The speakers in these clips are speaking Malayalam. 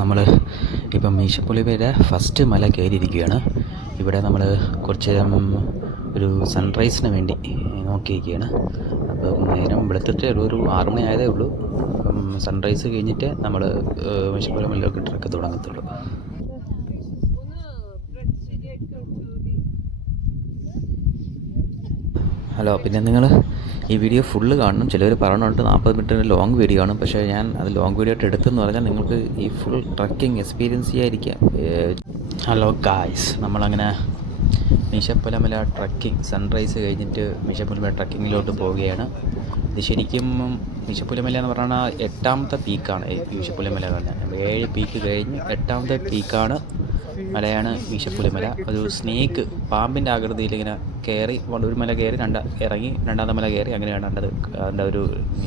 നമ്മൾ ഇപ്പം മീശപ്പുലിമയുടെ ഫസ്റ്റ് മല കയറിയിരിക്കുകയാണ്. ഇവിടെ നമ്മൾ കുറച്ച് ഒരു സൺറൈസിന് വേണ്ടി നോക്കിയിരിക്കുകയാണ്. അപ്പം നേരം വെളുത്തിട്ട് ഒരു 6 മണി ആയതേ ഉള്ളൂ. സൺറൈസ് കഴിഞ്ഞിട്ട് നമ്മൾ മീശപ്പുലിമലയിലേക്ക് ട്രക്ക് തുടങ്ങത്തുള്ളൂ. ഹലോ, പിന്നെ നിങ്ങൾ ഈ വീഡിയോ ഫുള്ള് കാണണം. ചിലർ പറയുന്നുണ്ട് 40 മിനിറ്റിൻ്റെ ലോങ് വീഡിയോ ആണ്. പക്ഷേ ഞാൻ അത് ലോങ് വീഡിയോ ആയിട്ട് എടുത്തെന്ന് പറഞ്ഞാൽ നിങ്ങൾക്ക് ഈ ഫുൾ ട്രക്കിംഗ് എക്സ്പീരിയൻസ് ചെയ്യാതിരിക്കാം. ഹലോ ഗായ്സ്, നമ്മളങ്ങനെ മീശപ്പുലിമല ട്രക്കിംഗ് സൺറൈസ് കഴിഞ്ഞിട്ട് മീശപ്പുലിമല ട്രക്കിങ്ങിലോട്ട് പോവുകയാണ്. ഇത് ശരിക്കും മീശപ്പുലിമല എന്ന് പറഞ്ഞാൽ 8ാമത്തെ പീക്കാണ്. മീശപ്പുലിമല എന്ന് പറഞ്ഞാൽ 7 പീക്ക് കഴിഞ്ഞ് 8ാമത്തെ പീക്കാണ് മലയാണ് മീശപ്പുലിമല. ഒരു സ്നേക്ക് പാമ്പിൻ്റെ ആകൃതിയിൽ ഇങ്ങനെ കയറി ഒരു മല കയറി ഇറങ്ങി 2ാമത്തെ മല കയറി അങ്ങനെയാണ് അതിൻ്റെ ഒരു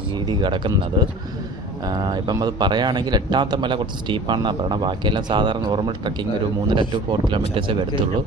രീതി കിടക്കുന്നത്. ഇപ്പം അത് പറയുകയാണെങ്കിൽ 8ാമത്തെ മല കുറച്ച് സ്റ്റീപ്പാണെന്നാണ് പറയണം. ബാക്കിയെല്ലാം സാധാരണ നോർമൽ ട്രക്കിംഗ് ഒരു 3.5 to 4 കിലോമീറ്റേഴ്സേ വരത്തുള്ളൂ.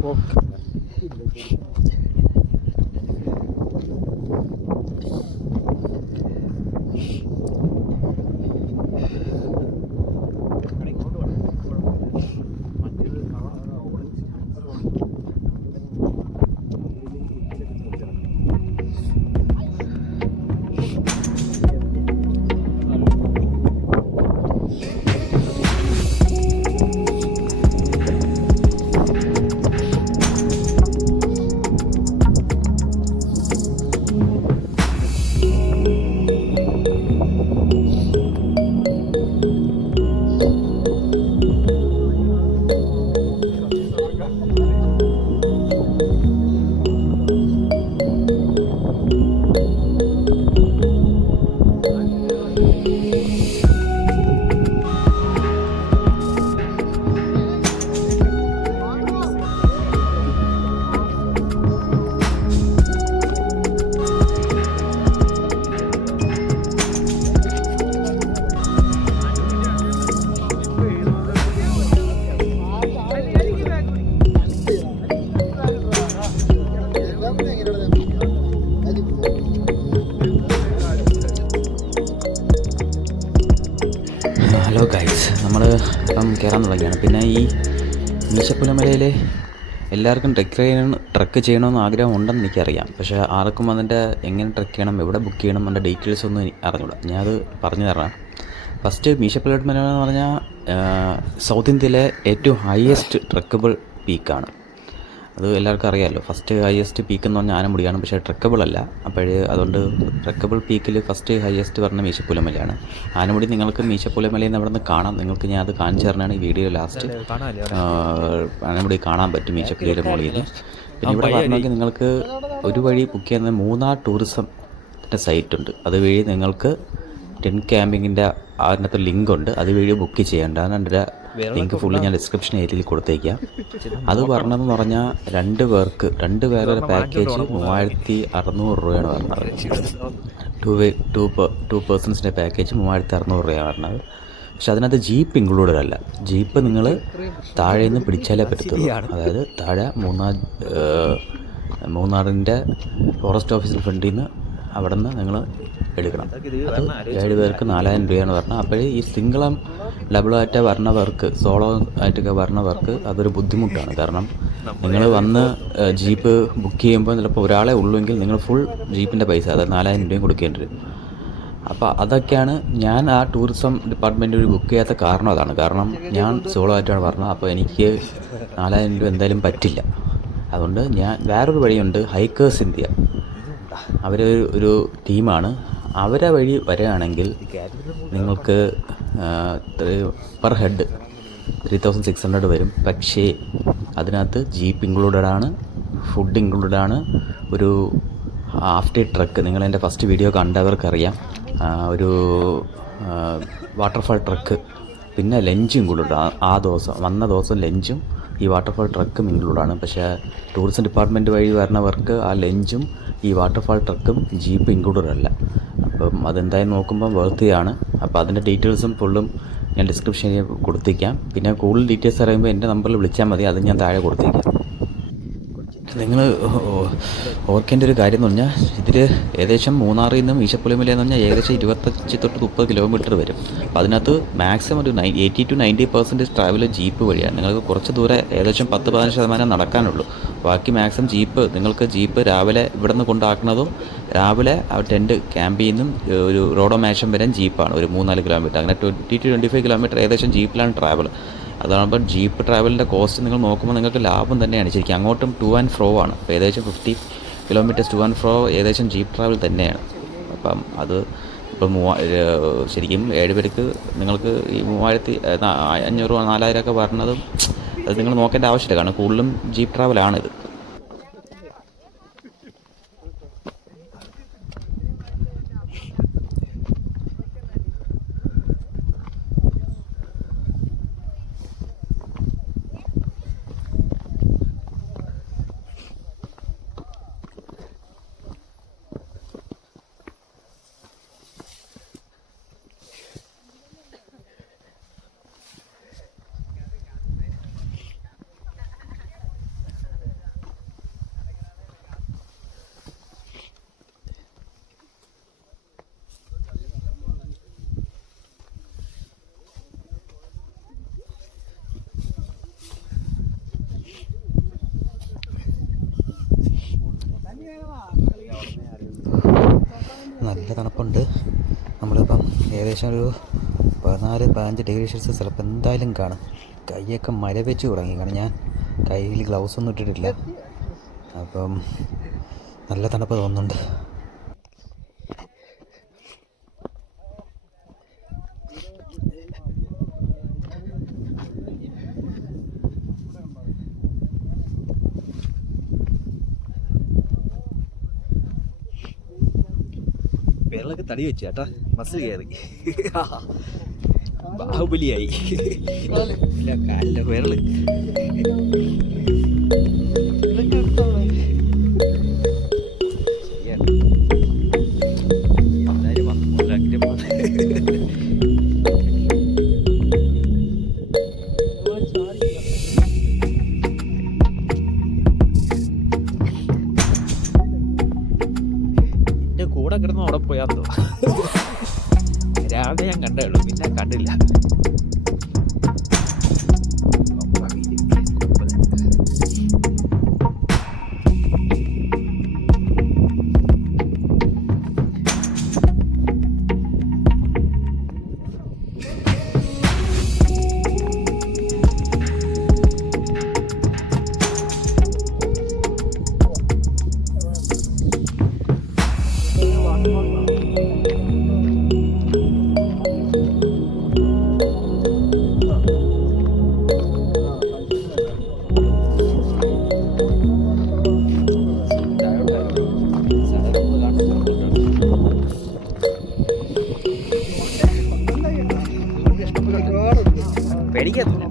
ഹലോ ഗൈസ്, നമ്മൾ ഇപ്പം കയറാൻ തുടങ്ങിയാണ്. പിന്നെ ഈ മീശപ്പുലിമലയിൽ എല്ലാവർക്കും ട്രക്ക് ചെയ്യണമെന്ന് ആഗ്രഹം ഉണ്ടെന്ന് എനിക്കറിയാം. പക്ഷേ ആർക്കും അതിൻ്റെ എങ്ങനെ ട്രക്ക് ചെയ്യണം, എവിടെ ബുക്ക് ചെയ്യണം, അതിൻ്റെ ഡീറ്റെയിൽസ് ഒന്നും അറിഞ്ഞൂടാ. ഞാനത് പറഞ്ഞു തരാം. ഫസ്റ്റ് മീശപ്പുലിമല എന്ന് പറഞ്ഞാൽ സൗത്ത് ഇന്ത്യയിലെ ഏറ്റവും ഹയസ്റ്റ് ട്രക്കബിൾ പീക്കാണ്. അത് എല്ലാവർക്കും അറിയാമല്ലോ. ഫസ്റ്റ് ഹയസ്റ്റ് പീക്ക് എന്ന് പറഞ്ഞാൽ ആനമുടിയാണ്. പക്ഷേ ട്രക്കബിൾ അല്ല. അതുകൊണ്ട് ട്രക്കബിൾ പീക്കിൽ ഫസ്റ്റ് ഹയസ്റ്റ് പറഞ്ഞ മീശപ്പുലിമലയാണ്. ആനമുടി നിങ്ങൾക്ക് മീശപ്പുലിമലയിൽ നിന്ന് അവിടെ നിന്ന് കാണാം. നിങ്ങൾക്ക് ഞാൻ അത് കാണിച്ചു തരണമാണ് ഈ വീഡിയോ ലാസ്റ്റ്. ആനമുടി കാണാൻ പറ്റും മീശപ്പുലിയുടെ മുകളിൽ. പിന്നെ ഇവിടെ പറഞ്ഞെങ്കിൽ നിങ്ങൾക്ക് ഒരു വഴി ബുക്ക് ചെയ്യുന്ന മൂന്നാർ ടൂറിസത്തിൻ്റെ സൈറ്റുണ്ട്. അതുവഴി നിങ്ങൾക്ക് ടെൻറ്റ് ക്യാമ്പിങ്ങിൻ്റെ അതിനകത്ത് ലിങ്ക് ഉണ്ട്. അതുവഴി ബുക്ക് ചെയ്യേണ്ട. അതിൻ്റെ ലിങ്ക് ഫുള്ള് ഞാൻ ഡിസ്ക്രിപ്ഷൻ ഏരിയയിൽ കൊടുത്തേക്കാം. അത് പറഞ്ഞതെന്ന് പറഞ്ഞാൽ 2 പേരുടെ പാക്കേജ് 3600 രൂപയാണ് പറഞ്ഞത്. 2 പേഴ്സൺസിൻ്റെ പാക്കേജ് 3600 രൂപയാണ് പറഞ്ഞത്. പക്ഷെ അതിനകത്ത് ജീപ്പ് ഇൻക്ലൂഡഡ് അല്ല. ജീപ്പ് നിങ്ങൾ താഴെ നിന്ന് പിടിച്ചാലേ പറ്റത്തുള്ളൂ. അതായത് താഴെ മൂന്നാറിൻ്റെ ഫോറസ്റ്റ് ഓഫീസിൽ ഫ്രണ്ടിൽ നിന്ന് അവിടെ നിന്ന് നിങ്ങൾ എടുക്കണം. അത് 7 പേർക്ക് 4000 രൂപയാണ് പറഞ്ഞത്. അപ്പോഴേ ഈ സിംഗിളും ഡബിളായിട്ട് വരണവർക്ക്, സോളോ ആയിട്ടൊക്കെ വരണവർക്ക് അതൊരു ബുദ്ധിമുട്ടാണ്. കാരണം നിങ്ങൾ വന്ന് ജീപ്പ് ബുക്ക് ചെയ്യുമ്പോൾ ചിലപ്പോൾ ഒരാളെ ഉള്ളുവെങ്കിൽ നിങ്ങൾ ഫുൾ ജീപ്പിൻ്റെ പൈസ, അതായത് 4000 രൂപയും കൊടുക്കേണ്ടി വരും. അപ്പോൾ അതൊക്കെയാണ് ഞാൻ ആ ടൂറിസം ഡിപ്പാർട്ട്മെൻറ്റ് ഒരു ബുക്ക് ചെയ്യാത്ത കാരണം അതാണ്. കാരണം ഞാൻ സോളോ ആയിട്ടാണ് പറഞ്ഞത്. അപ്പോൾ എനിക്ക് 4000 രൂപ എന്തായാലും പറ്റില്ല. അതുകൊണ്ട് ഞാൻ വേറൊരു വഴിയുണ്ട്, ഹൈക്കേഴ്സ് ഇന്ത്യ. ഒരു ടീമാണ്. അവരെ വഴി വരികയാണെങ്കിൽ നിങ്ങൾക്ക് പെർ ഹെഡ് 3600 വരും. പക്ഷേ അതിനകത്ത് ജീപ്പ് ഇൻക്ലൂഡഡ് ആണ്, ഫുഡ് ഇൻക്ലൂഡഡ് ആണ്, ഒരു ഹാഫ് ഡേ ട്രക്ക്. നിങ്ങളെൻ്റെ ഫസ്റ്റ് വീഡിയോ കണ്ടവർക്കറിയാം. ഒരു വാട്ടർഫാൾ ട്രക്ക്, പിന്നെ ലഞ്ച് ഇൻക്ലൂഡഡ്. വന്ന ദിവസം ലഞ്ചും ഈ വാട്ടർഫാൾ ട്രക്കും ഇൻക്ലൂഡാണ്. പക്ഷേ ടൂറിസം ഡിപ്പാർട്ട്മെൻറ്റ് വഴി വരുന്നവർക്ക് ആ ലഞ്ചും ഈ വാട്ടർഫാൾ ട്രക്കും ജീപ്പ് ഇൻക്ലൂഡഡ് അല്ല. അപ്പം അതെന്തായാലും നോക്കുമ്പോൾ വർത്തിയാണ്. അപ്പോൾ അതിൻ്റെ ഡീറ്റെയിൽസും ഫുള്ളും ഞാൻ ഡിസ്ക്രിപ്ഷനിൽ കൊടുത്തേക്കാം. പിന്നെ കൂടുതൽ ഡീറ്റെയിൽസ് അറിയുമ്പോൾ എൻ്റെ നമ്പറിൽ വിളിച്ചാൽ മതി. അത് ഞാൻ താഴെ കൊടുത്തേക്കാം. നിങ്ങൾ ഓർക്കേണ്ട ഒരു കാര്യം എന്ന് പറഞ്ഞാൽ ഇതിൽ ഏകദേശം മൂന്നാറിൽ നിന്നും ഈശപ്പുലിമല എന്ന് പറഞ്ഞാൽ ഏകദേശം 25 തൊട്ട് 30 കിലോമീറ്റർ വരും. അപ്പോൾ അതിനകത്ത് മാക്സിമം ഒരു 80-90% ട്രാവൽ ജീപ്പ് വഴിയാണ്. നിങ്ങൾക്ക് കുറച്ച് ദൂരെ ഏകദേശം 10-15% നടക്കാനുള്ളൂ. ബാക്കി മാക്സിമം നിങ്ങൾക്ക് ജീപ്പ് രാവിലെ ഇവിടെ നിന്ന് കൊണ്ടാക്കുന്നതും രാവിലെ ആ ടെൻറ്റ് ക്യാമ്പ് ചെയ്യുന്നതും ഒരു റോഡോമേശം വരെ ജീപ്പാണ്. ഒരു 3-4 കിലോമീറ്റർ, അങ്ങനെ 20-25 കിലോമീറ്റർ ഏകദേശം ജീപ്പിലാണ് ട്രാവൽ. അതാകുമ്പോൾ ജീപ്പ് ട്രാവലിൻ്റെ കോസ്റ്റ് നിങ്ങൾ നോക്കുമ്പോൾ നിങ്ങൾക്ക് ലാഭം തന്നെയാണ്. ശരിക്കും അങ്ങോട്ടും ടു ആൻഡ് ഫ്രോ ആണ്. അപ്പോൾ ഏകദേശം 50 കിലോമീറ്റേഴ്സ് ടു ആൻഡ് ഫ്രോ ഏകദേശം ജീപ്പ് ട്രാവൽ തന്നെയാണ്. അപ്പം അത് ഇപ്പം ശരിക്കും 7 പേർക്ക് നിങ്ങൾക്ക് ഈ 3500-4000 പറഞ്ഞതും അത് നിങ്ങൾ നോക്കേണ്ട ആവശ്യമില്ല. കാരണം കൂടുതലും ജീപ്പ് ട്രാവലാണിത്. നല്ല തണുപ്പുണ്ട്. നമ്മളിപ്പം ഏകദേശം ഒരു 14-15 ഡിഗ്രി സെൽഷ്യസ് ചിലപ്പോൾ എന്തായാലും കാണും. കൈയൊക്കെ മരവിച്ച് തുടങ്ങി. കാരണം ഞാൻ കയ്യിൽ ഗ്ലൗസ് ഒന്നും ഇട്ടിട്ടില്ല. അപ്പം നല്ല തണുപ്പ് തോന്നുന്നുണ്ട്. വിരളൊക്കെ തടി വെച്ചു ചേട്ടാ, മസിൽ കയറി ബാഹുബലിയായി. കാലിലെ വിരള് എന്റെ കൂടെ കിടന്ന് അവിടെ പോയാത്തോ. രാവിലെ ഞാൻ കണ്ടേ ഉള്ളൂ, പിന്നെ കണ്ടില്ല. പേടിക്കത്തില്ല.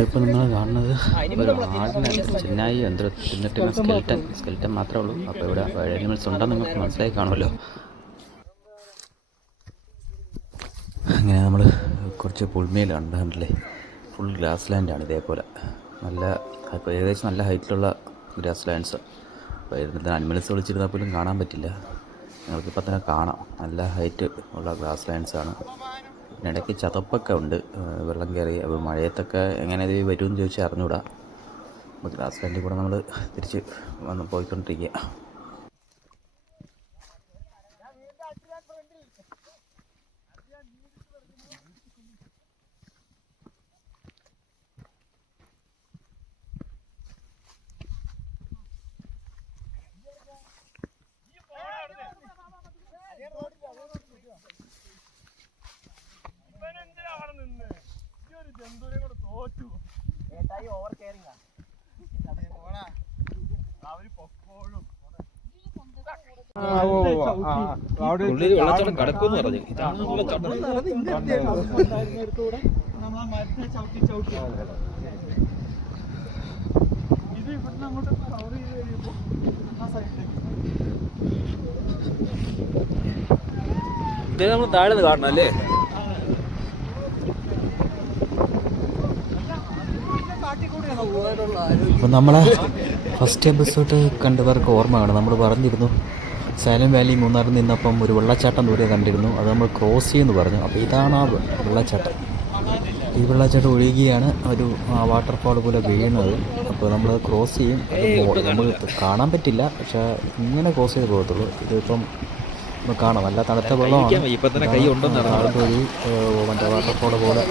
ഇതിപ്പോൾ നിങ്ങൾ കാണുന്നത് ഒരു ആടിനെ ചെന്നായി എന്തൊരു തിന്നിട്ടുള്ള സ്കെൽറ്റൻ മാത്രമേ ഉള്ളൂ. അപ്പോൾ ഇവിടെ ആനിമൽസ് ഉണ്ടെന്ന് നിങ്ങൾക്ക് മനസ്സിലായി കാണുമല്ലോ. അങ്ങനെ നമ്മൾ കുറച്ച് പുൽമേലാണ് കണ്ടില്ലേ. ഫുൾ ഗ്രാസ് ലാൻഡാണ്. ഇതേപോലെ നല്ല ഇപ്പോൾ ഏകദേശം നല്ല ഹൈറ്റിലുള്ള ഗ്രാസ് ലാൻഡ്സ്. അപ്പോൾ ഇതിനകത്ത് അനിമൽസ് വിളിച്ചിരുന്നാൽ പോലും കാണാൻ പറ്റില്ല. നിങ്ങൾക്കിപ്പോൾ തന്നെ കാണാം, നല്ല ഹൈറ്റ് ഉള്ള ഗ്രാസ് ലാൻഡ്സാണ്. പിന്നെ ഇടയ്ക്ക് ചതപ്പൊക്കെ ഉണ്ട്, വെള്ളം കയറി. അപ്പോൾ മഴയത്തൊക്കെ എങ്ങനെ ഇത് വരുമെന്ന് ചോദിച്ചാൽ അറിഞ്ഞൂടാ. അപ്പോൾ ഗ്രാസ് ലാൻഡിൽ കൂടെ നമ്മൾ തിരിച്ച് പോയിക്കൊണ്ടിരിക്കുക. വെള്ളച്ചാട്ടം കടക്കുമെന്ന് പറഞ്ഞു. ഇതാണ് വെള്ളച്ചാട്ടം. ഇത് നമ്മൾ താഴെ നിന്ന് കാണണം അല്ലേ? അപ്പം നമ്മളെ ഫസ്റ്റ് എപ്പിസോഡ് കണ്ടവർക്ക് ഓർമ്മയാണ്, നമ്മൾ പറഞ്ഞിരുന്നു സൈലന്റ് വാലി മൂന്നാറിൽ നിന്നപ്പം ഒരു വെള്ളച്ചാട്ടം ദൂരെ കണ്ടിരുന്നു, അത് നമ്മൾ ക്രോസ് ചെയ്യുമെന്ന് പറഞ്ഞു. അപ്പോൾ ഇതാണ് ആ വെള്ളച്ചാട്ടം. ഈ വെള്ളച്ചാട്ടം ഒഴുകിയാണ് ഒരു വാട്ടർഫാൾ പോലെ വീഴുന്നത്. അപ്പോൾ നമ്മൾ ക്രോസ് ചെയ്യും, നമുക്ക് കാണാൻ പറ്റില്ല, പക്ഷേ ഇങ്ങനെ ക്രോസ് ചെയ്ത് പോകത്തുള്ളൂ. ഇതിപ്പം കാണാം, നല്ല തണുത്ത വെള്ളമാണ്. വഴി മറ്റേ വാട്ടർഫോൾ പോലെ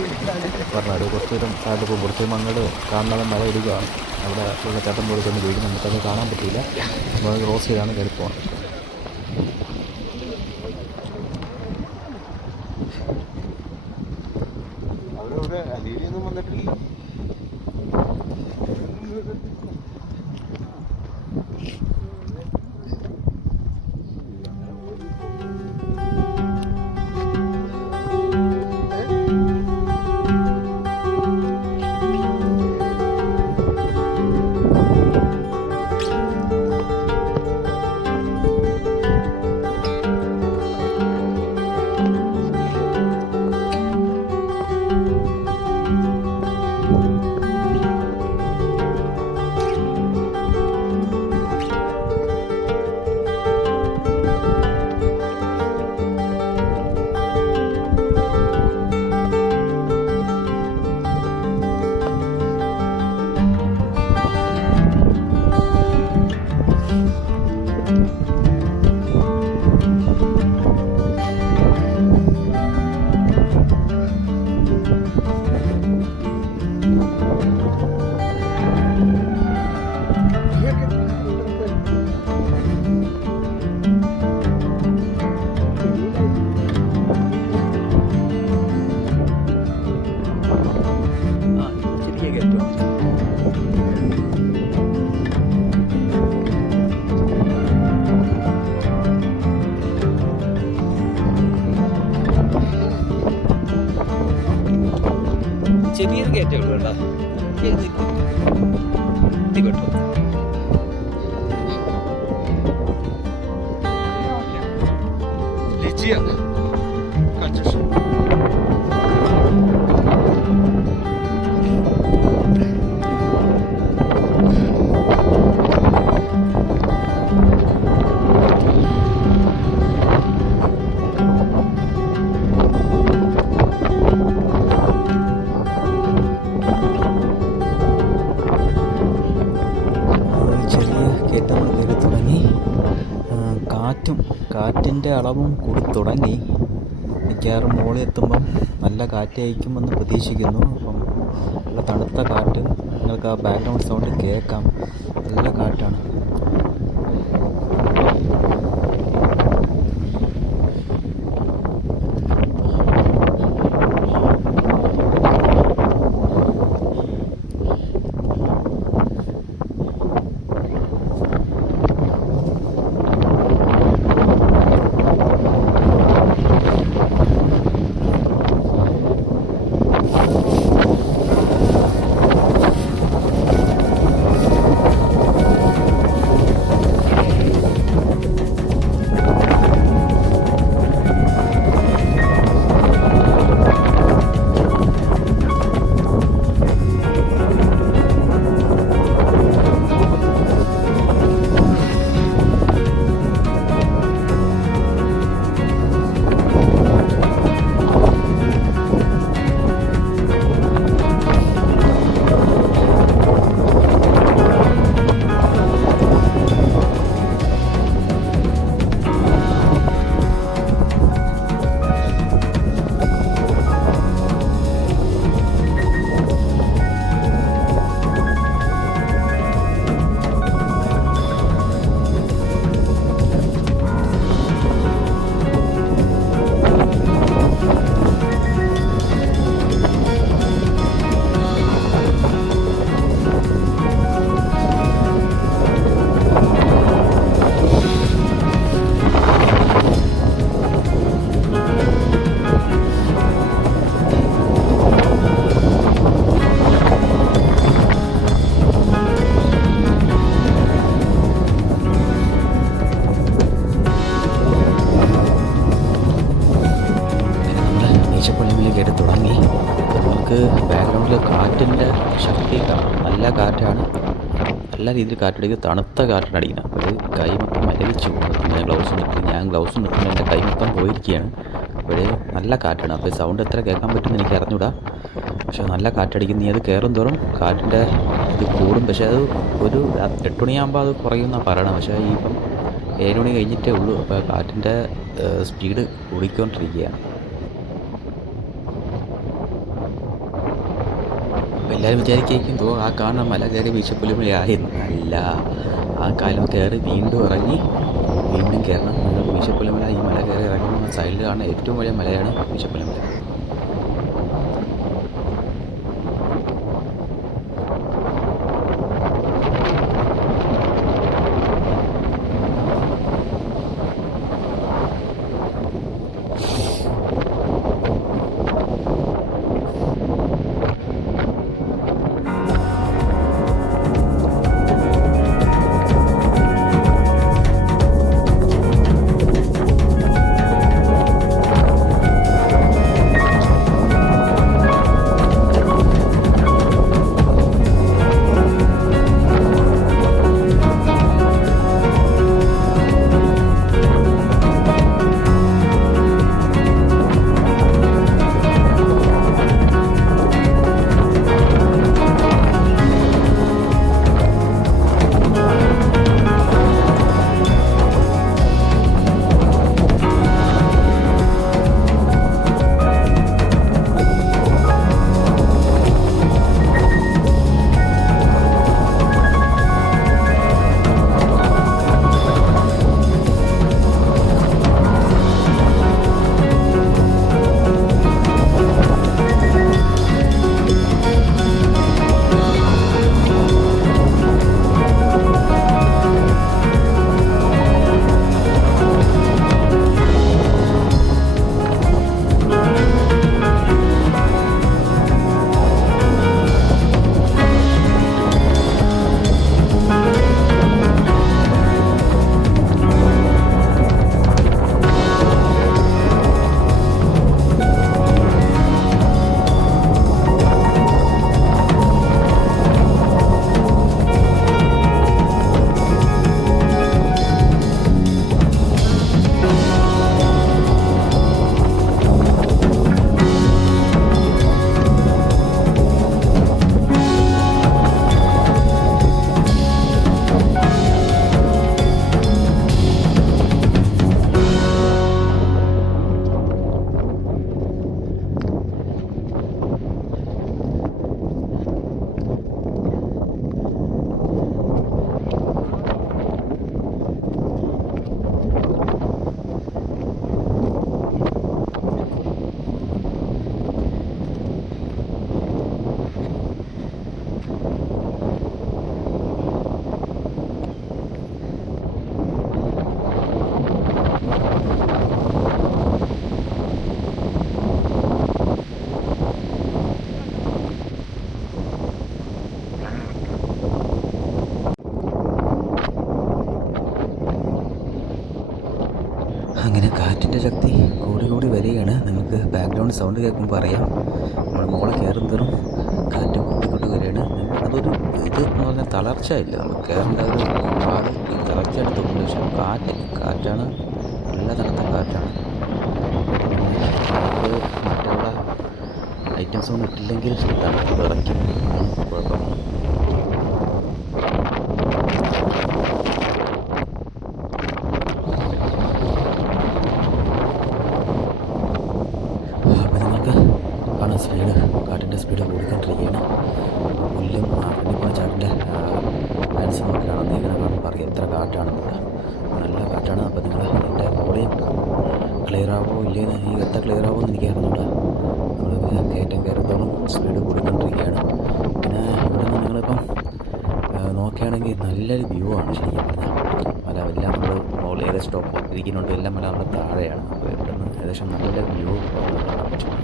പറഞ്ഞത് കുറച്ച് ദൂരം താഴോട്ട് പോകും. കുറച്ച് മങ്ങട് കാണാതെ മഴ ഇടുകയാണ്, അവിടെ വെള്ളച്ചാട്ടം പോലെ തന്നെ വീഴും. നമുക്കത് കാണാൻ പറ്റില്ല, നമ്മൾ ക്രോസ് ചെയ്താണ് കയറി പോകണം. ചെറിയൊരു കയറ്റേ ഉള്ളൂ കേട്ടോ, എത്തിപ്പെട്ടു. ലിജിയാണ് കാറ്റിൻ്റെ അളവും കൂടി തുടങ്ങി. മിക്കവാറും മുകളിൽ എത്തുമ്പം നല്ല കാറ്റായിരിക്കുമെന്ന് പ്രതീക്ഷിക്കുന്നു. അപ്പം നല്ല തണുത്ത കാറ്റ്, നിങ്ങൾക്ക് ആ ബാക്ക്ഗ്രൗണ്ട് സൗണ്ട് കേൾക്കാം, നല്ല കാറ്റാണ്. മീശപ്പുലിമല കയറി തുടങ്ങി. നമുക്ക് ബാക്ക്ഗ്രൗണ്ടിൽ കാറ്റിൻ്റെ ശക്തി കാണാം. നല്ല കാറ്റാണ്, നല്ല രീതിയിൽ കാറ്റടിക്കുക, തണുത്ത കാറ്റാണ് അടിക്കുന്നത്. അപ്പോൾ ഒരു കൈ മൊത്തം മരവിച്ചു പോകുന്നു. പിന്നെ ഞാൻ ഗ്ലൗസ് നിൽക്കുമ്പോൾ എൻ്റെ കൈ മൊത്തം പോയിരിക്കുകയാണ്. അപ്പോൾ നല്ല കാറ്റാണ്. അപ്പോൾ സൗണ്ട് എത്ര കേൾക്കാൻ പറ്റുമെന്ന് എനിക്ക് അറിഞ്ഞൂടാ. പക്ഷേ നല്ല കാറ്റടിക്കുന്നു. നീ അത് കയറും തോറും കാറ്റിൻ്റെ ഇത് കൂടും. പക്ഷേ അത് ഒരു 8 മണിയാകുമ്പോൾ അത് കുറയുമെന്നാണ് പറയണം. പക്ഷേ ഈ ഇപ്പം 7 മണി കഴിഞ്ഞിട്ടേ ഉള്ളൂ. അപ്പോൾ കാറ്റിൻ്റെ സ്പീഡ് കൂടിക്കൊണ്ടിരിക്കുകയാണ്. അപ്പോൾ എല്ലാവരും വിചാരിക്കുമ്പോൾ ആ കാണുന്ന മല കയറി മീശപ്പുലിമലയായിരുന്നു. അല്ല, ആ കാലം കയറി വീണ്ടും ഇറങ്ങി വീണ്ടും കയറണം. നിങ്ങൾക്ക് മീശപ്പുലിമല ഈ മല കയറി ഇറങ്ങുന്ന സൈഡിൽ കാണുന്ന ഏറ്റവും വലിയ മലയാണ് മീശപ്പുലിമല. അങ്ങനെ കാറ്റിൻ്റെ ശക്തി കൂടി കൂടി വരികയാണ്. നിങ്ങൾക്ക് ബാക്ക്ഗ്രൗണ്ട് സൗണ്ട് കേൾക്കുമ്പോൾ അറിയാം. നമ്മൾ മുകളിൽ കയറും തോറും കാറ്റ് കൂട്ടിക്കൊണ്ട് വരികയാണ്. അതൊരു ഇത് എന്ന് പറഞ്ഞാൽ തളർച്ചയില്ല. നമുക്ക് കയറേണ്ട ഒരു പാട് തളർച്ചയായിട്ട് തോന്നുന്നു. പക്ഷേ കാറ്റാണ്, നല്ല തണുത്ത കാറ്റാണ്. നമുക്ക് മറ്റുള്ള ഐറ്റംസ് ഒന്നും ഇട്ടില്ലെങ്കിൽ തണുപ്പ് വിറയ്ക്കും. കുഴപ്പം. സ്പീഡ് കാറ്റിൻ്റെ സ്പീഡ് കൂടിക്കൊണ്ടിരിക്കുകയാണ്. പുല്ലും പിന്നെ ചാട്ടിൻ്റെ പാൻസ് നോക്കിയാണ് നീങ്ങനെ കാണുമ്പോൾ പറയും എത്ര കാറ്റാണെന്ന്. ഇവിടെ നല്ല കാറ്റാണ്. അപ്പോൾ നിങ്ങൾ എൻ്റെ വോളിയം ക്ലിയർ ആവോ ഇല്ലേന്ന് എത്ര ക്ലിയർ ആവുമോ എന്ന് എനിക്ക് അറിഞ്ഞൂടാ. നമ്മൾ കയറ്റം കയറുന്നതോളം സ്പീഡ് കൂടിക്കൊണ്ടിരിക്കുകയാണ്. പിന്നെ ഇവിടെ നിന്ന് നിങ്ങളിപ്പം നോക്കുകയാണെങ്കിൽ നല്ലൊരു വ്യൂ ആണ് ശരിക്കും പറഞ്ഞാൽ. മല എല്ലാം നമ്മൾ മുകളിൽ ഏകദേശം ടോപ്പ് ഇരിക്കുന്നുണ്ട്, എല്ലാം മല നമ്മുടെ താഴെയാണ്. അപ്പോൾ ഇവിടെ നിന്ന് ഏകദേശം നല്ലൊരു വ്യൂ കാണാൻ പറ്റും.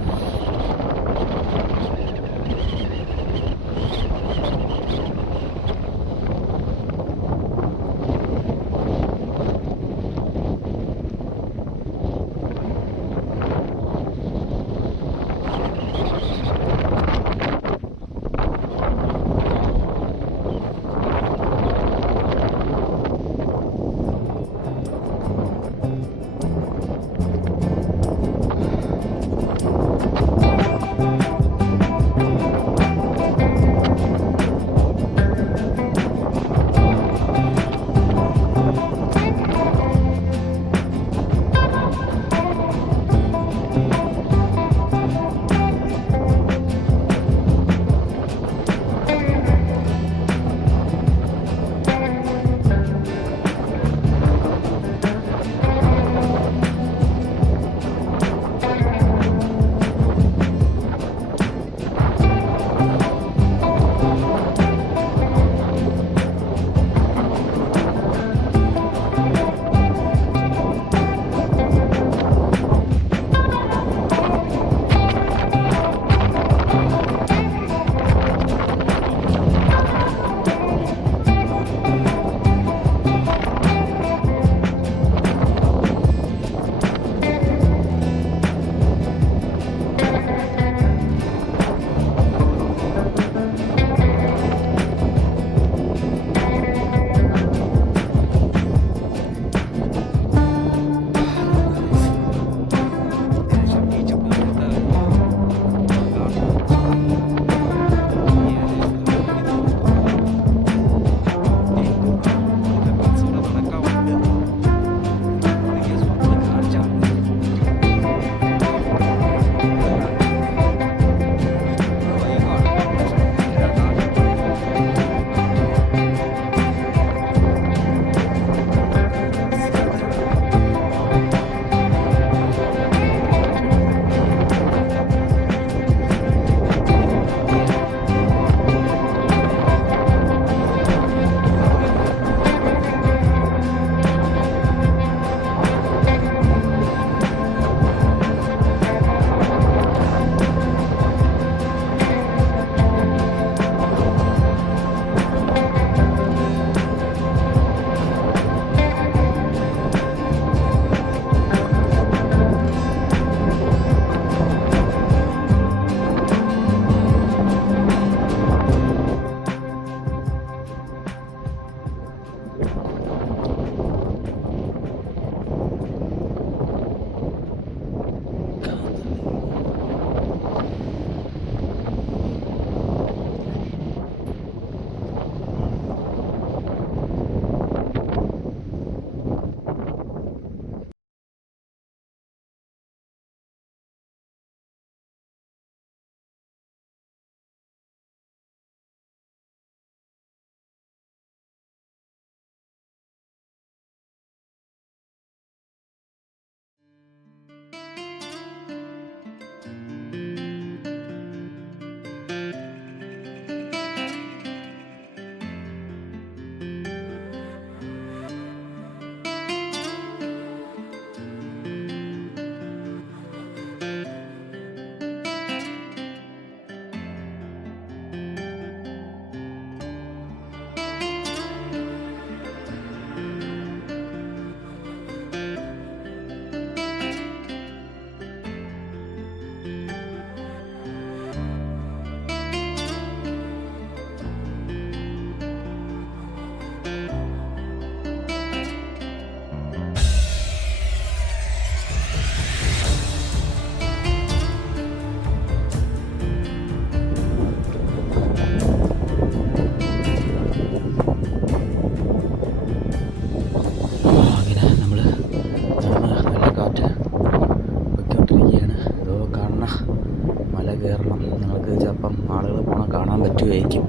കയറണം. നിങ്ങൾക്ക് ചിലപ്പം ആളുകൾ പോകണം കാണാൻ പറ്റുമായിരിക്കും.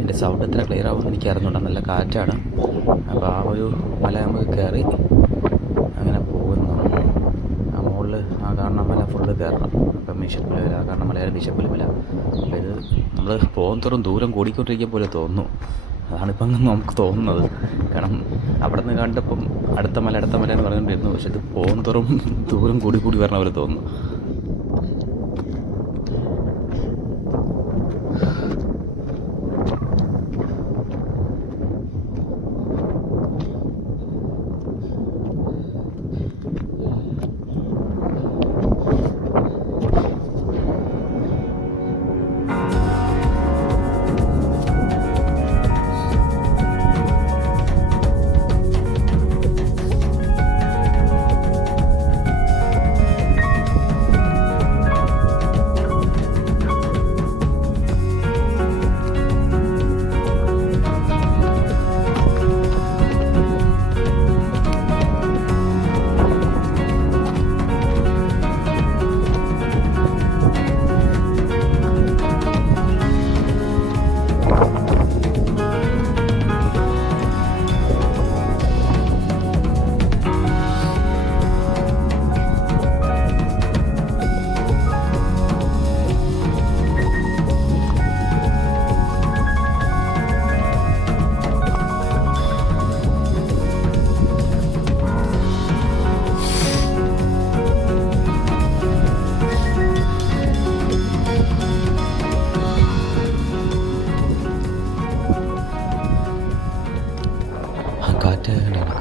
എൻ്റെ സൗണ്ട് എത്ര ക്ലിയർ ആവുമെന്ന് എനിക്ക് അറിഞ്ഞുകൂടാ. നല്ല കാറ്റാണ്. അപ്പോൾ ആ ഒരു മല നമുക്ക് കയറി അങ്ങനെ പോകുന്നു. ആ മുകളിൽ ആ കാണുന്ന മല ഫുള്ള് കയറണം. അപ്പം മീശപ്പുലിമല, ആ കാണുന്ന മലയാണ് മീശപ്പുലിമല. അപ്പോൾ ഇത് നമ്മൾ പോകുന്നതോറും ദൂരം കൂടിക്കൊണ്ടിരിക്കുക പോലെ തോന്നുന്നു. അതാണിപ്പം നമുക്ക് തോന്നുന്നത്. കാരണം അവിടെ നിന്ന് കണ്ടപ്പം അടുത്ത മല എന്ന് പറഞ്ഞുകൊണ്ടിരുന്നു. പക്ഷെ ഇത് പോകുന്നതോറും ദൂരം കൂടി വരണ പോലെ തോന്നുന്നു.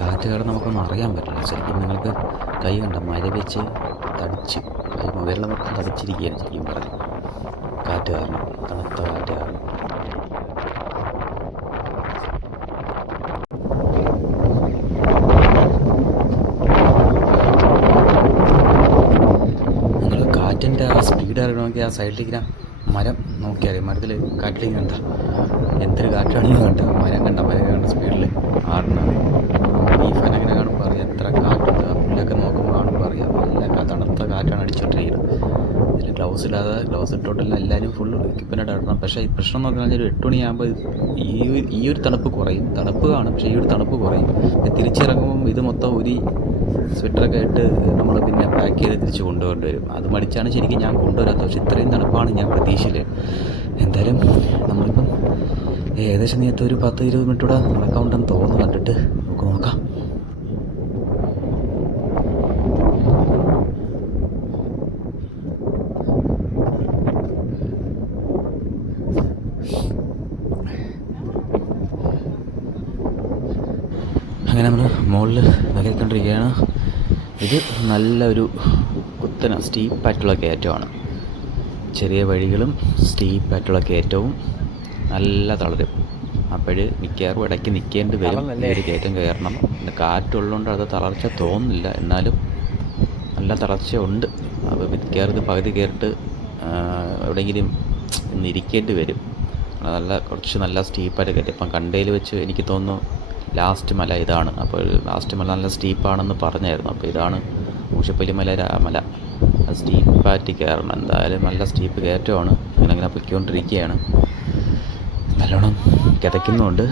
കാറ്റ് കാരണം നമുക്കൊന്നും അറിയാൻ പറ്റില്ല. ശരിക്കും നിങ്ങൾക്ക് കൈ കണ്ട മരവിച്ച് തടിച്ച് വെള്ളം മൊത്തം തടിച്ചിരിക്കുകയാണ് ശരിക്കും പറഞ്ഞു. കാറ്റ് കാരണം, തണുത്ത കാറ്റ് കാരണം. നിങ്ങൾ കാറ്റിൻ്റെ ആ സ്പീഡ് അറിയണമെങ്കിൽ ആ സൈഡിലേക്ക് മരം നോക്കിയാൽ മരത്തിൽ കാറ്റിലേക്ക് കണ്ട എന്തൊരു കാറ്റാണെന്ന് കണ്ട മരം കണ്ട സ്പീഡിൽ ആടുന്നത്. ഈ ഫാൻ അങ്ങനെ കാണുമ്പോൾ അറിയാം എത്ര കാറ്റുണ്ട്. ആ പുല്ലൊക്കെ നോക്കുമ്പോൾ കാണുമ്പോൾ അറിയാം നല്ല തണുത്ത കാറ്റാണ് അടിച്ചുകൊണ്ടിരിക്കുന്നത്. ഇതിൽ ഗ്ലൗസ് ഇട്ടോട്ടില്ല. എല്ലാവരും ഫുൾ എക്യുപ്മെൻ്റ് ഇടണം. പക്ഷേ ഈ പ്രശ്നം എന്ന് പറഞ്ഞാൽ ഒരു 8 മണിയാകുമ്പോൾ ഈ ഒരു തണുപ്പ് കുറയും. തണുപ്പ് കാണും, പക്ഷേ ഈ ഒരു തണുപ്പ് കുറയും. തിരിച്ചിറങ്ങുമ്പം ഇത് മൊത്തം ഒരു സ്വെറ്ററൊക്കെ ആയിട്ട് നമ്മൾ പിന്നെ പാക്ക് ചെയ്ത് തിരിച്ച് കൊണ്ടുപോകേണ്ടി വരും. അത് മടിച്ചാണ് ശരിക്കും ഞാൻ കൊണ്ടുവരാത്തത്. പക്ഷേ ഇത്രയും തണുപ്പാണ് ഞാൻ പ്രതീക്ഷയിൽ. എന്തായാലും നമ്മളിപ്പം ഏകദേശം നേരത്തെ ഒരു 10-20 മിനിറ്റ് കൂടെ നടക്കാനുണ്ടെന്ന് തോന്നുന്നു. കണ്ടിട്ട് നമുക്ക് നോക്കാം. അങ്ങനെ നമ്മൾ മുകളിൽ നിലക്കൊണ്ടിരിക്കുകയാണ്. ഇത് നല്ലൊരു കുത്തന സ്റ്റീപ്പായിട്ടുള്ള കയറ്റമാണ്. ചെറിയ വഴികളും സ്റ്റീപ്പായിട്ടുള്ള കയറ്റവും നല്ല തളരും. അപ്പോൾ മിക്കവാറും ഇടയ്ക്ക് നിൽക്കേണ്ടി വരും. ഒരു കയറ്റം കയറണം. പിന്നെ കാറ്റുള്ളതുകൊണ്ട് അത് തളർച്ച തോന്നുന്നില്ല, എന്നാലും നല്ല തളർച്ചയുണ്ട്. അപ്പോൾ മിക്കവാറും പകുതി കയറിയിട്ട് എവിടെയെങ്കിലും ഒന്ന് ഇരിക്കേണ്ടി വരും. കുറച്ച് നല്ല സ്റ്റീപ്പായിട്ട് കയറ്റം. ഇപ്പം കണ്ടയിൽ വെച്ച് എനിക്ക് തോന്നുന്നു ലാസ്റ്റ് മല ഇതാണ്. അപ്പോൾ ലാസ്റ്റ് മല നല്ല സ്റ്റീപ്പാണെന്ന് പറഞ്ഞായിരുന്നു. അപ്പോൾ ഇതാണ് മീശപ്പുലിമല മല. സ്റ്റീപ്പായിട്ട് കയറണം. എന്തായാലും നല്ല സ്റ്റീപ്പ് കയറ്റമാണ്. അങ്ങനെ പൊയ്ക്കൊണ്ടിരിക്കുകയാണ്. നല്ലോണം കിതയ്ക്കുന്നുണ്ട്.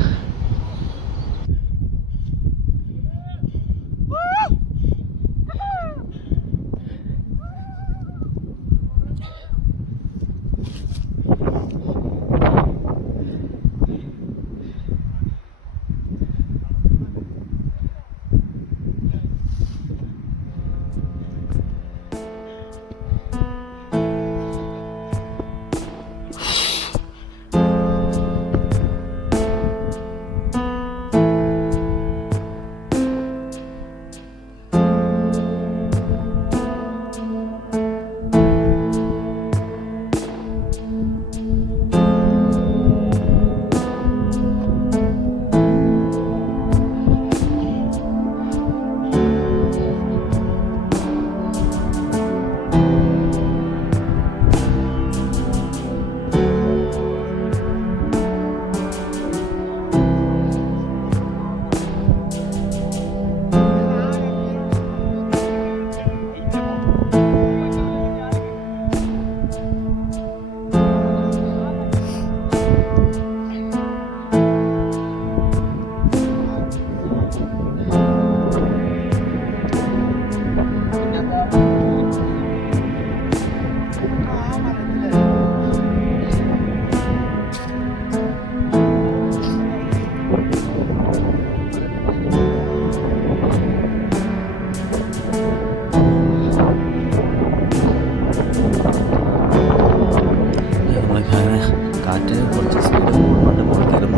കാറ്റ് കുറച്ച് സ്പീഡ് കൂടുന്നുണ്ട് മുകളിൽ കയറും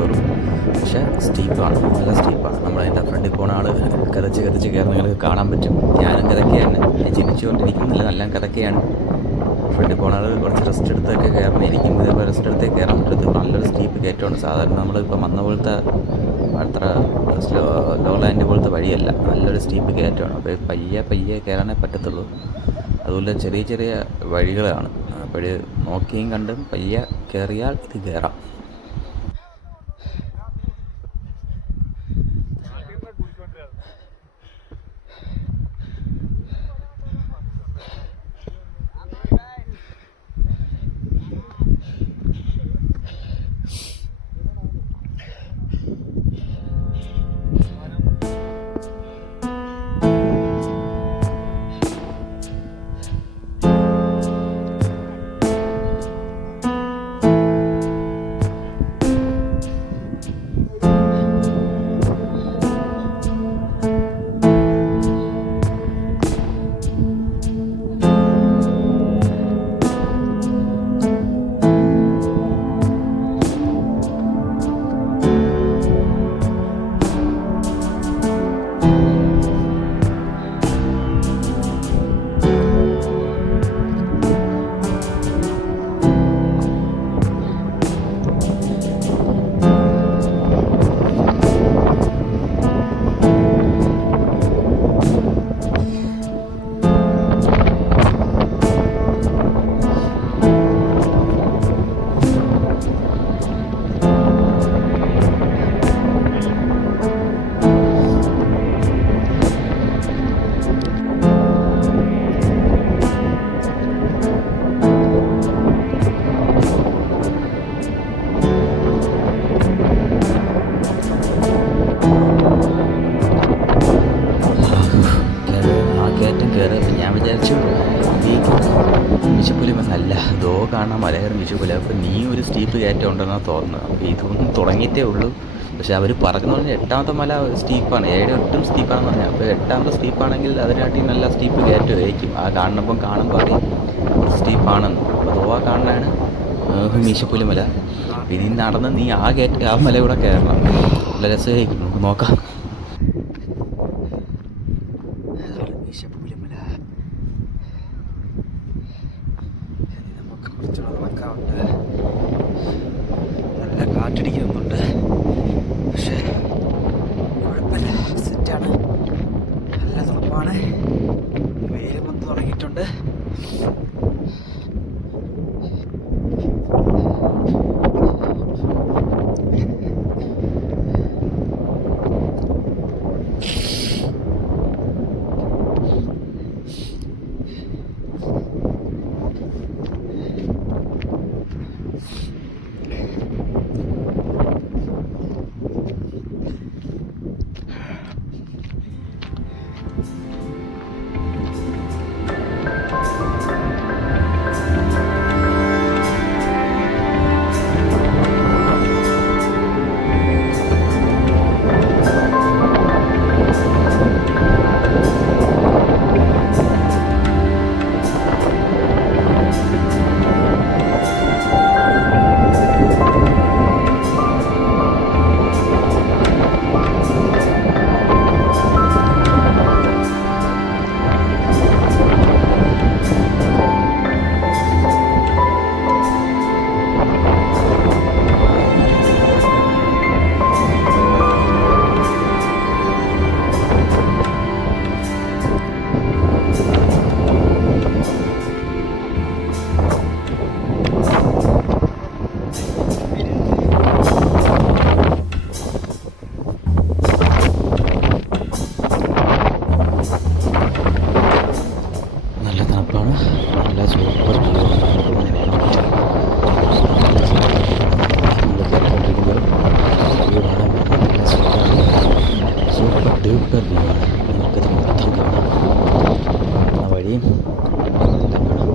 പക്ഷേ സ്റ്റീപ്പാണ്, നല്ല സ്റ്റീപ്പാണ്. നമ്മളതിൻ്റെ ഫ്രണ്ടിൽ പോകുന്ന ആൾ കതച്ച് കയറുന്ന നിങ്ങൾക്ക് കാണാൻ പറ്റും. ഞാനും കതക്കുകയാണ്, ഞാൻ ചിരിച്ചുകൊണ്ടിരിക്കുന്നില്ല, നല്ല കതക്കുകയാണ്. ഫ്രണ്ടിൽ പോകുന്ന ആൾ കുറച്ച് റെസ്റ്റ് എടുത്തൊക്കെ കയറണം. എനിക്കും ഇതേപോലെ റെസ്റ്റ് എടുത്തേ കയറാൻ പറ്റത്തുള്ളൂ. നല്ലൊരു സ്റ്റീപ്പ് കയറ്റമാണ്. സാധാരണ നമ്മളിപ്പോൾ വന്ന പോലത്തെ അത്ര ലോ ലാൻഡ് പോലത്തെ വഴിയല്ല, നല്ലൊരു സ്റ്റീപ്പ് കയറ്റമാണ്. അപ്പോൾ പയ്യെ കയറാനേ പറ്റത്തുള്ളൂ. അതുപോലെ ചെറിയ ചെറിയ വഴികളാണ്. അപ്പോൾ നോക്കിയും കണ്ടും പയ്യെ കയറിയാൽ ഇത് കയറാം. ഞാൻ വിചാരിച്ചു ഈ മിശപ്പുലിമെന്നല്ല, ദോ കാണാൻ മലകയറി മിശപ്പുലി. അപ്പോൾ നീ ഒരു സ്റ്റീപ്പ് കയറ്റം ഉണ്ടെന്നാണ് തോന്നുന്നത്. അപ്പോൾ ഇതൊന്നും തുടങ്ങിയിട്ടേ ഉള്ളൂ. പക്ഷേ അവർ പറഞ്ഞെന്ന് പറഞ്ഞാൽ 8ാമത്തെ മല സ്റ്റീപ്പാണ്, 7 8 സ്റ്റീപ്പാണെന്ന് പറഞ്ഞാൽ. അപ്പോൾ 8ാമത്തെ സ്റ്റീപ്പാണെങ്കിൽ അതിനാട്ടി നല്ല സ്റ്റീപ്പ് കയറ്റമായിരിക്കും. ആ കാണുമ്പോൾ അറിയാം സ്റ്റീപ്പാണെന്ന്. അപ്പോൾ ദോ കാണാനാണ് മീശപ്പുലിമല. ഇനി നടന്ന് നീ ആ മല കൂടെ കയറണം. നല്ല രസമായിരിക്കും, നമുക്ക് നോക്കാം. മീശപ്പുലിമല നമുക്ക് കുറച്ചുകൂടെ നടക്കാറുണ്ട്. നല്ല കാറ്റടിക്കുന്നുണ്ട്, പക്ഷേ കുഴപ്പമില്ല, സെറ്റാണ്. നല്ല തണുപ്പാണ്, വെയിലും വന്ന് തുടങ്ങിയിട്ടുണ്ട്. ഡ്യൂപ്പർ വ്യൂ ആണ്. നമുക്കിത് മൊത്തം കാണാം, വഴിയും എല്ലാം കാണാം.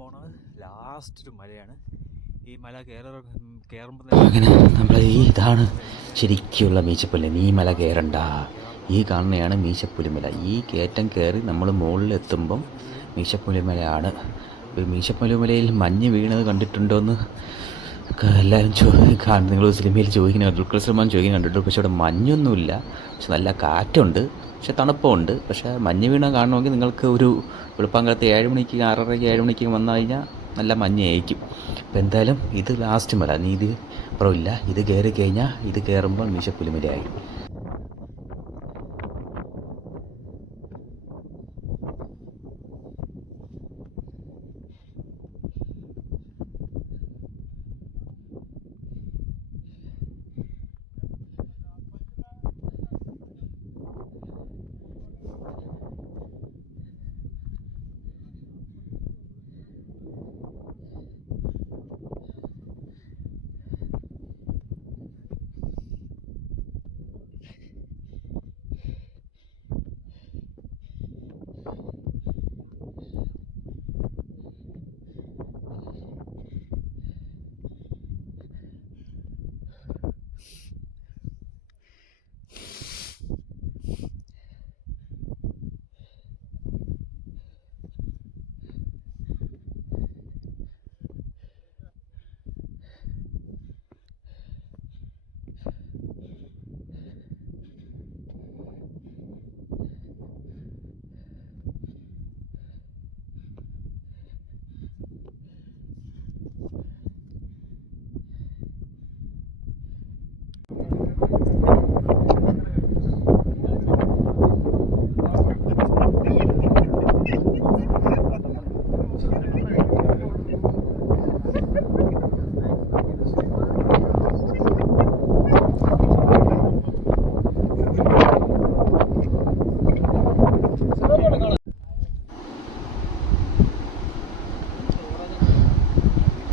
പോണത് ലാസ്റ്റ് ഒരു മലയാണ്. ഈ മല കയറുമ്പോൾ അങ്ങനെ നമ്മൾ ഇതാണ് ശരിക്കുള്ള മീശപ്പുലിമല. ഈ മല കയറണ്ട, ഈ കാണുന്നതാണ് മീശപ്പുലിമല. ഈ കയറ്റം കയറി നമ്മൾ മുകളിലെത്തുമ്പം മീശപ്പുലിമലയാണ്. മീശപ്പുലിമലയിൽ മഞ്ഞ് വീണത് കണ്ടിട്ടുണ്ടോയെന്ന് എല്ലാവരും നിങ്ങൾ സിനിമയിൽ ചോദിക്കുന്നത്, ദുൽഖർ സൽമാൻ ചോദിക്കുന്നത് കണ്ടിട്ടുണ്ട്. പക്ഷേ അവിടെ മഞ്ഞൊന്നുമില്ല, പക്ഷെ നല്ല കാറ്റുണ്ട്, പക്ഷെ തണുപ്പുണ്ട്. പക്ഷേ മഞ്ഞ് വീണ കാണണമെങ്കിൽ നിങ്ങൾക്ക് ഒരു വെളുപ്പാങ്കാലത്ത് 7 മണിക്ക് 6:30 7 മണിക്ക് വന്നു കഴിഞ്ഞാൽ നല്ല മഞ്ഞയായിരിക്കും. അപ്പോൾ എന്തായാലും ഇത് ലാസ്റ്റ് മല, നീ ഇത് അപ്പുറമില്ല. ഇത് കയറി കഴിഞ്ഞാൽ ഇത് കയറുമ്പോൾ മീശപ്പുലിമലയായി.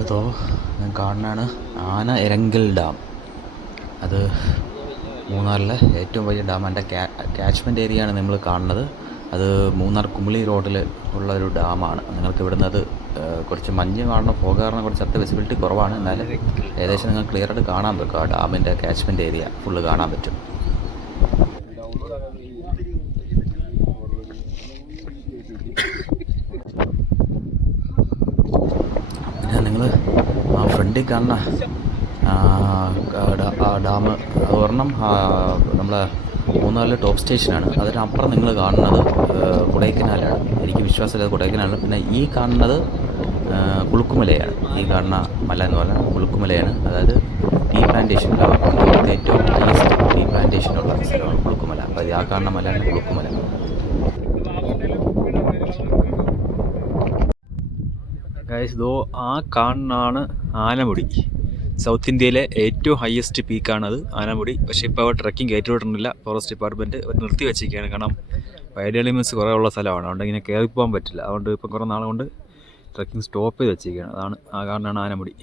അതോ ഞാൻ കാണുന്നതാണ് ആന എരങ്കൽ ഡാം. അത് മൂന്നാറിലെ ഏറ്റവും വലിയ ഡാം. അതിൻ്റെ ക്യാച്ച്മെൻറ്റ് ഏരിയയാണ് നമ്മൾ കാണുന്നത്. അത് മൂന്നാർ കുമിളി റോഡിൽ ഉള്ള ഒരു ഡാമാണ്. നിങ്ങൾക്ക് ഇവിടുന്ന് അത് കുറച്ച് മഞ്ഞ് കാണണം, ഫോഗ് കാരണം കുറച്ച് അത്ര വിസിബിലിറ്റി കുറവാണ്. എന്നാലും ഏകദേശം നിങ്ങൾ ക്ലിയർ ആയിട്ട് കാണാൻ പറ്റും. ആ ഡാമിൻ്റെ ക്യാച്ച്മെൻറ്റ് ഏരിയ ഫുള്ള് കാണാൻ പറ്റും. പിന്നെ നിങ്ങൾ ആ ഫ്രണ്ടിൽ കാണുന്ന ഡാം ഒരെണ്ണം നമ്മളെ മൂന്നാറിലെ ടോപ്പ് സ്റ്റേഷനാണ്. അതിനപ്പുറം നിങ്ങൾ കാണുന്നത് കൊടൈക്കനാലാണ്. എനിക്ക് വിശ്വാസമില്ലാതെ കൊടൈക്കനാലാണ്. പിന്നെ ഈ കാണുന്നത് കുളുക്കുമലയാണ്. ഈ കാണുന്ന മല എന്ന് പറഞ്ഞാൽ കുളുക്കുമലയാണ്. അതായത് ടീ പ്ലാന്റേഷൻ, ലോകത്തെ ഏറ്റവും ഹൈയസ്റ്റ് ടീ പ്ലാന്റേഷനുള്ള സ്ഥലമാണ് കുളുക്കുമല. അപ്പോൾ ആ കാണുന്ന മലയാണ് കുളുക്കുമല. ഗൈസ്, ഇതോ ആ കാണുന്നതാണ് ആനമുടി. സൗത്ത് ഇന്ത്യയിലെ ഏറ്റവും ഹയസ്റ്റ് പീക്കാണത് ആനമുടി. പക്ഷേ ഇപ്പോൾ അവർ ട്രക്കിംഗ് കയറ്റിവിടുന്നില്ല. ഫോറസ്റ്റ് ഡിപ്പാർട്ട്മെൻറ്റ് നിർത്തി വെച്ചിരിക്കുകയാണ്. കാരണം വൈൽഡ് എലിമെൻറ്റ്സ് കുറേ ഉള്ള സ്ഥലമാണ്. അതുകൊണ്ട് ഇങ്ങനെ കയറി പോകാൻ പറ്റില്ല. അതുകൊണ്ട് ഇപ്പം കുറേ നാളെ കൊണ്ട് ട്രക്കിംഗ് സ്റ്റോപ്പ് ചെയ്ത് വെച്ചിരിക്കുകയാണ്. അതാണ് ആ കാണുന്നതാണ് ആനമുടി.